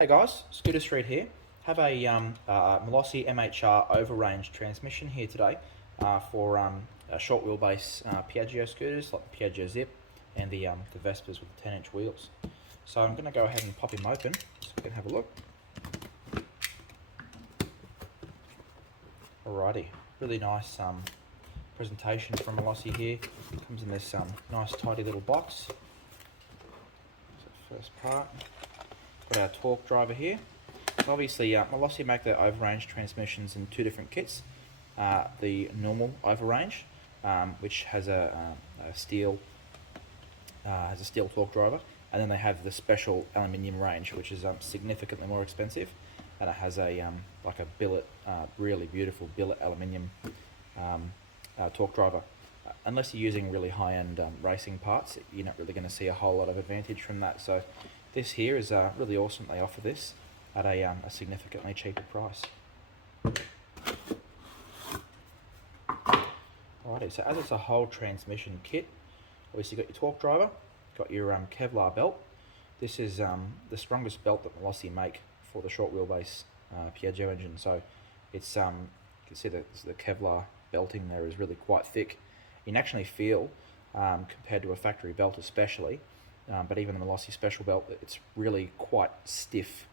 Hey guys, Scooter Street here. Have a Malossi MHR over-range transmission here today for short wheelbase Piaggio scooters like the Piaggio Zip and the Vespas with the 10-inch wheels. So I'm going to go ahead and pop him open so we can have a look. Alrighty, really nice presentation from Malossi here. Comes in this nice tidy little box. So first part. Got our torque driver here. So obviously Malossi make their over-range transmissions in two different kits. The normal over-range, which has a steel torque driver, and then they have the special aluminium range, which is significantly more expensive, and it has a like a billet, really beautiful billet aluminium torque driver. Unless you're using really high-end racing parts, you're not really going to see a whole lot of advantage from that. So this here is really awesome. They offer this at a significantly cheaper price. Alrighty, so as it's a whole transmission kit, obviously you've got your torque driver, got your Kevlar belt. This is the strongest belt that Malossi make for the short wheelbase Piaggio engine. So it's you can see that the Kevlar belting there is really quite thick. You can actually feel, compared to a factory belt especially, but even the Malossi special belt, it's really quite stiff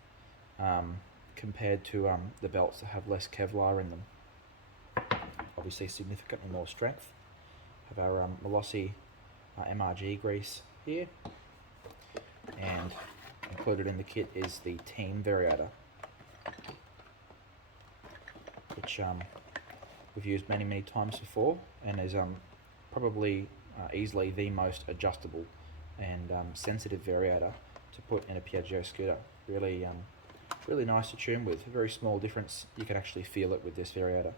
compared to the belts that have less Kevlar in them. Obviously significantly more strength. Have our Malossi MRG grease here, and included in the kit is the Team Variator, which we've used many times before, and is probably easily the most adjustable and sensitive variator to put in a Piaggio scooter. Really, really nice to tune with. A very small difference. You can actually feel it with this variator.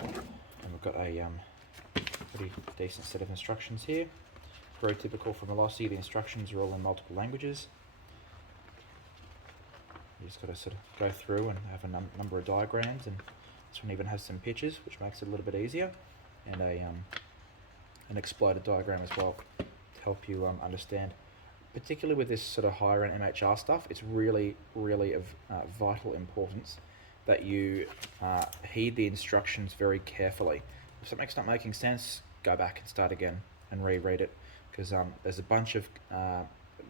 And we've got a pretty decent set of instructions here. Very typical for Malossi. The instructions are all in multiple languages. You just got to sort of go through and have a number of diagrams, and this one even has some pictures, which makes it a little bit easier, and an exploded diagram as well to help you understand. Particularly with this sort of higher end MHR stuff, it's really of vital importance that you heed the instructions very carefully. If something's not making sense, go back and start again and reread it, because there's a bunch of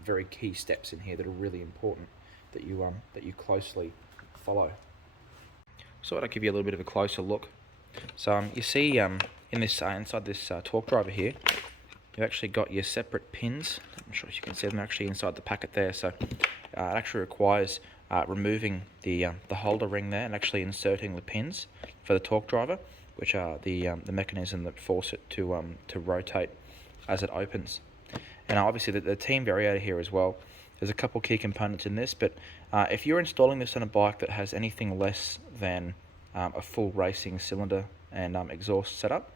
very key steps in here that are really important that you closely follow. So I'll give you a little bit of a closer look. So you see in this inside this torque driver here, you've actually got your separate pins. I'm not sure if you can see them actually inside the packet there. So it actually requires removing the holder ring there and actually inserting the pins for the torque driver, which are the mechanism that force it to rotate as it opens. And obviously the Team Variator here as well. There's a couple key components in this, but if you're installing this on a bike that has anything less than a full racing cylinder and exhaust setup,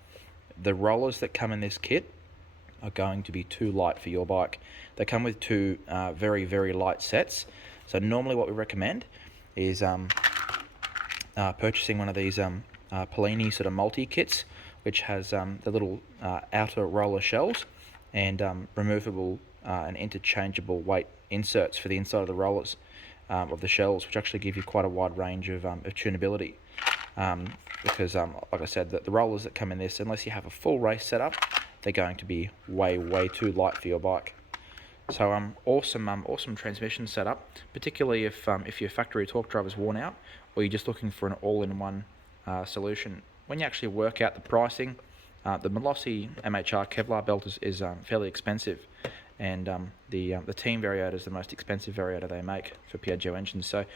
the rollers that come in this kit are going to be too light for your bike. They come with two very light sets. So normally what we recommend is purchasing one of these Polini sort of multi-kits, which has the little outer roller shells and removable and interchangeable weight inserts for the inside of the rollers of the shells, which actually give you quite a wide range of tunability. Because like I said, the rollers that come in this, unless you have a full race setup, they're going to be way too light for your bike. So awesome transmission setup, particularly if your factory torque driver is worn out, or you're just looking for an all-in-one solution. When you actually work out the pricing, the Malossi MHR Kevlar belt is fairly expensive, and the Team Variator is the most expensive variator they make for Piaggio engines. So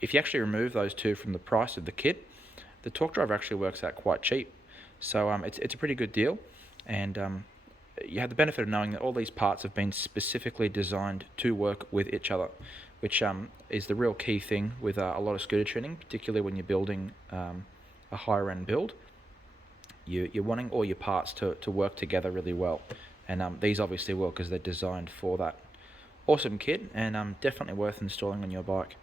if you actually remove those two from the price of the kit, the torque driver actually works out quite cheap. So it's a pretty good deal, and you have the benefit of knowing that all these parts have been specifically designed to work with each other, which is the real key thing with a lot of scooter tuning, particularly when you're building a higher end build. You're wanting all your parts to work together really well, and these obviously will, because they're designed for that. Awesome kit, and definitely worth installing on your bike.